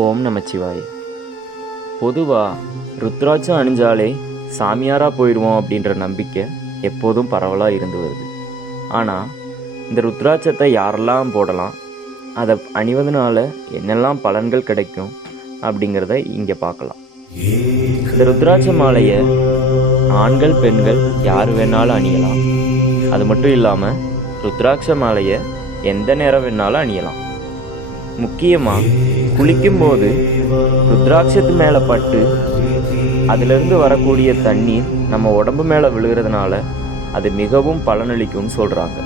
ஓம் நமச்சிவாய. பொதுவாக ருத்ராட்சம் அணிஞ்சாலே சாமியாராக போயிடுவோம் அப்படின்ற நம்பிக்கை எப்போதும் பரவலாக இருந்து வருது. ஆனால் இந்த ருத்ராட்சத்தை யாரெல்லாம் போடலாம், அதை அணிவதனால என்னெல்லாம் பலன்கள் கிடைக்கும் அப்படிங்கிறத இங்கே பார்க்கலாம். இந்த ருத்ராட்ச மாலையை ஆண்கள் பெண்கள் யார் வேணாலும் அணியலாம். அது மட்டும் இல்லாமல் ருத்ராட்ச மாலையை எந்த நேரம் வேணாலும் அணியலாம். முக்கியமாக குளிக்கும்போது ருத்ராட்சத்து மேலே பட்டு அதிலிருந்து வரக்கூடிய தண்ணீர் நம்ம உடம்பு மேலே விழுகிறதுனால அது மிகவும் பலனளிக்கும்னு சொல்கிறாங்க.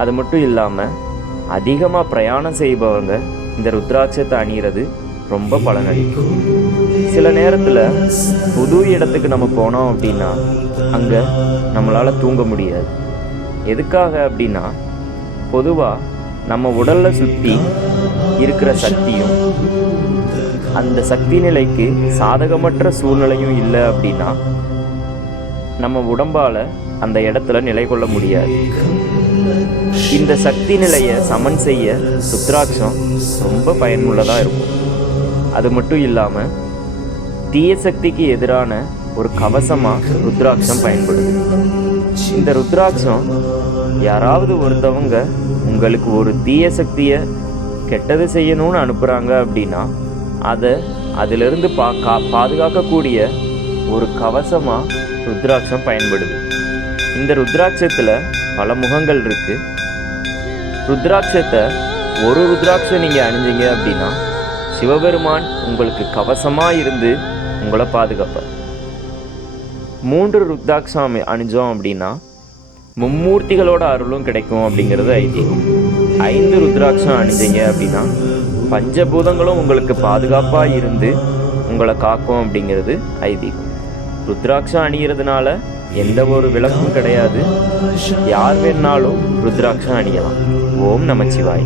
அது மட்டும் இல்லாமல் அதிகமாக பிரயாணம் செய்பவங்க இந்த ருத்ராட்சத்தை அணிகிறது ரொம்ப பலனளிக்கும். சில நேரத்தில் புது இடத்துக்கு நம்ம போனோம் அப்படின்னா அங்கே நம்மளால் தூங்க முடியாது. எதுக்காக அப்படின்னா, பொதுவாக நம்ம உடலில் சுற்றி இருக்கிற சக்தியும் அந்த சக்தி நிலைக்கு சாதகமற்ற சூழ்நிலையும் இல்லை அப்படின்னா நம்ம உடம்பால் அந்த இடத்துல நிலை கொள்ள முடியாது. இந்த சக்தி நிலையை சமன் செய்ய ருத்ராட்சம் ரொம்ப பயனுள்ளதாக இருக்கும். அது மட்டும் இல்லாமல் தீய சக்திக்கு எதிரான ஒரு கவசமாக ருத்ராட்சம் பயன்படுது. இந்த ருத்ராட்சம் யாராவது ஒருத்தவங்க உங்களுக்கு ஒரு தீய சக்தியை கெட்டது செய்யணும்னு அனுப்புகிறாங்க அப்படின்னா அதிலிருந்து பாதுகாக்கக்கூடிய ஒரு கவசமாக ருத்ராட்சம் பயன்படுது. இந்த ருத்ராட்சத்தில் பல முகங்கள் இருக்குது. ருத்ராட்சத்தை ஒரு ருத்ராட்சம் நீங்கள் அணிஞ்சிங்க அப்படின்னா சிவபெருமான் உங்களுக்கு கவசமாக இருந்து உங்களை பாதுகாப்பார். 3 ருத்ராட்சம் அணிஞ்சோம் அப்படின்னா மும்மூர்த்திகளோட அருளும் கிடைக்கும் அப்படிங்கிறது ஐதீகம். 5 ருத்ராட்சம் அணிஞ்சிங்க அப்படின்னா பஞ்சபூதங்களும் உங்களுக்கு பாதுகாப்பாக இருந்து உங்களை காக்கும் அப்படிங்கிறது ஐதீகம். ருத்ராட்சம் அணிகிறதுனால எந்த ஒரு விளக்கும் கிடையாது. யார் வேணாலும் ருத்ராட்சம் அணியலாம். ஓம் நமச்சிவாய.